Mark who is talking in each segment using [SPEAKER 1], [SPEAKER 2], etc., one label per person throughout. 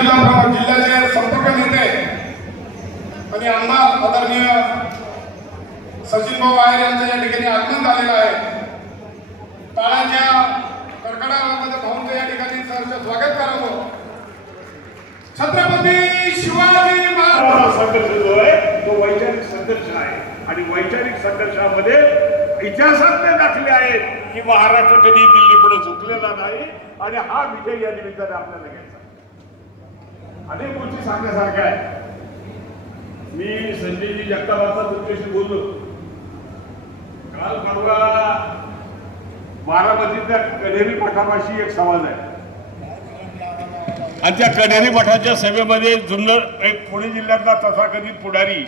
[SPEAKER 1] जिल्हा जिल्ह्याचे संपर्क नेते आणि आमदार आदरणीय सचिन भाऊ आहेर यांचं या ठिकाणी आगमन झालेलं आहे. टाळ्यांच्या कडकडामध्ये भाऊंचं या ठिकाणी सहर्ष स्वागत करावं छत्रपती शिवाजी महाराज.
[SPEAKER 2] संघर्ष जो आहे तो वैचारिक संघर्ष आहे. आणि वैचारिक संघर्षामध्ये इतिहासातले दाखले आहेत की महाराष्ट्र कधी दिल्लीपुढे झुकलेला नाही. आणि हा विजय या निमित्ताने आपल्याला घ्यायचा अनेक गोष्टी सांगण्यासारख्या आहेत. मी संजयजी जगतापाचा तुमच्याशी बोललो. काल परवा बारामतीतल्या कनेरी मठापाशी एक समाज आहे. आणि त्या कनेरी मठाच्या सभेमध्ये जुन्नर एक पुणे जिल्ह्यातला तथाकथित पुढारी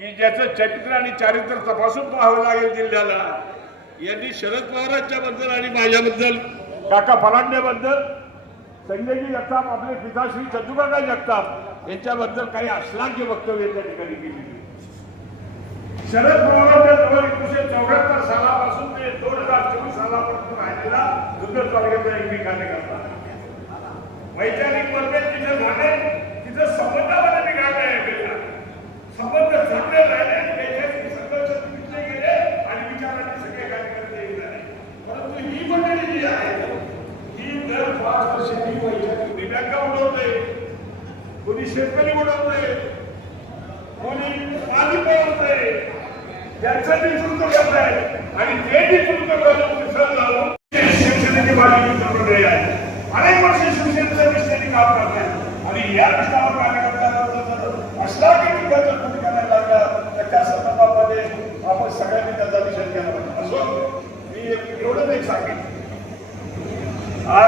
[SPEAKER 2] की ज्याचं चरित्र आणि चारित्र तपासून पाहावं लागेल जिल्ह्याला यांनी शरद पवारांच्या बद्दल आणि माझ्याबद्दल काका फलांड्याबद्दल संजयजी जगताप आपले पिताश्री चंदुकाका जगताप यांच्याबद्दल काही अश्लाघ्य वक्तव्य त्या ठिकाणी केली शरद पवार जवळ एकोणीशे चौऱ्याहत्तर सालापासून ते दोन हजार चोवीस सालापर्यंत राहिलेला जुन्नर तालुक्याचा एक मी कार्यकर्ता वैचारिक मतभेद तिथे झाले तिथं संबंधामध्ये मी काय काय केला संबंध जोडले राहिले आणि वैचारिक संघर्ष तुटले गेले आणि विचाराने सगळे कार्यकर्ते येत आहे परंतु ही मंडळी जी आहे ही दर शेती कोणी बँका उडवते कोणी शेतकरी उडवते कोणी पाणी पळवते त्यांचं नेतृत्व करत आहे आणि ते नेतृत्व करून शिवसेनेची बाजू मंडळी आहे. अनेक वर्ष शिवसेनेच्या निष्ठेने काम करते आणि या विषयावर कार्यकर्त्यांना अश्लाघ्य टीका जर तुम्ही करायला लागला. तर त्या संदर्भामध्ये आपण सगळ्यांनी त्याचा विषय केला. असो मी एक- एवढंच एक सांगेन.